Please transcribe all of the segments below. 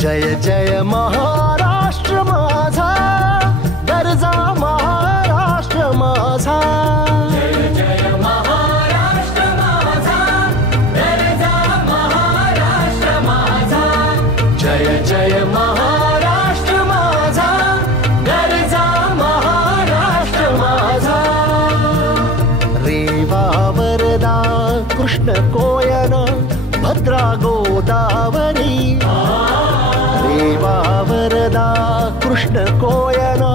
जय जय महाराष्ट्र माझा, गरजा महाराष्ट्र माझा. जय जय महाराष्ट्र माझा, गरजा महाराष्ट्र माझा. जय जय महाराष्ट्र माझा, गरजा महाराष्ट्र माझा. रेवा वरदा कृष्ण कोयना भद्रा गोदावरी. रेवा वरदा कृष्ण कोयना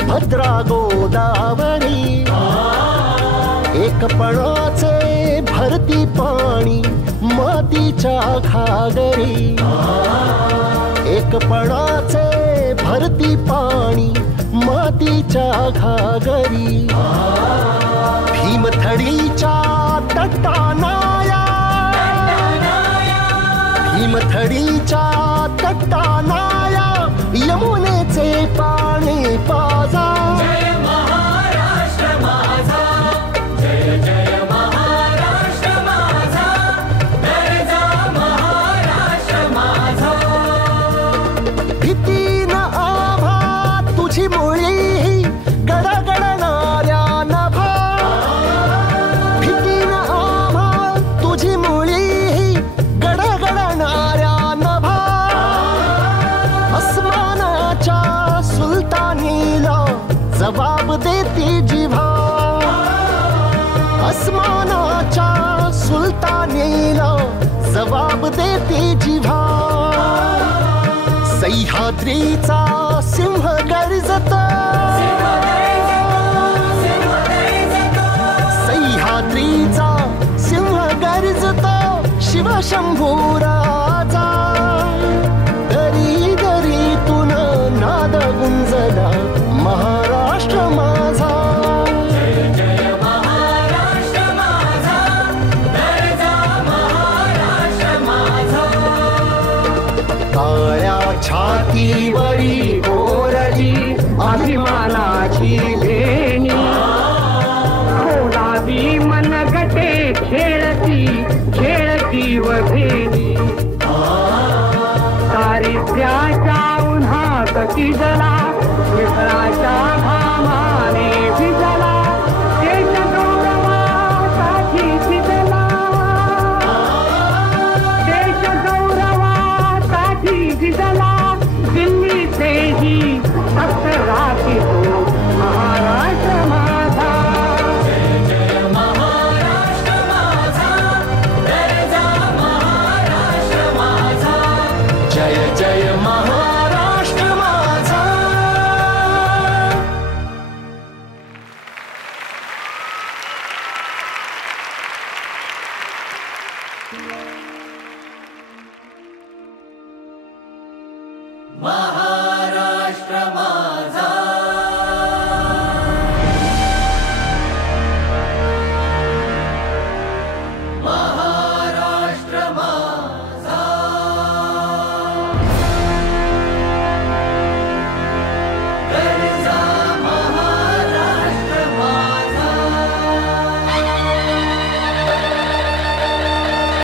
भद्रा गोदावरी. एकपणाचे भरती पाणी मातीच्या घागरी. एकपणाचे भरती पाणी मातीच्या घागरी. भीमथडीच्या तटानाया, भीमथडीच्या तटानाया यमुनेचे पाणी पाजा. जय महाराष्ट्र माझा, जय जय महाराष्ट्र माझा, गरजा महाराष्ट्र माझा. भीतीन आभा तुझी मुळी गडगडणाऱ्या नभा. भीतीन आभा तुझी मुळी गडगडणाऱ्या नभा. अस्मानाच्या सुलतानीला जबाब देती जिव्हा. अस्मानाच्या सुलतानीला जबाब देती जिव्हा. सह्याद्रीचा सिंह गर्जतो, सह्याद्रीचा सिंह गर्जतो शिवशंभू राजा. दरी दरीतून नाद गुंजला महाराष्ट्र माझा. जय जय महाराष्ट्र माझा, गरजा महाराष्ट्र माझा. काळ्या छातीवरी गोरजी अभिमानाची भेणी. कोलाबी मनगटे खेळती खेळती वधेनी. दारिद्र्याच्या उन्हात किजला, विठ्ठलाच्या घामाने भिजला. देश गौरवासाठी झिजला, देश गौरवासाठी झिजला. दिल्लीचेही फक्त राखीतो महाराष्ट्र माझा. जय जय महाराष्ट्र माझा, गरजा महाराष्ट्र माझा. जय जय महाराष्ट्र माझा. महाराष्ट्र माझा.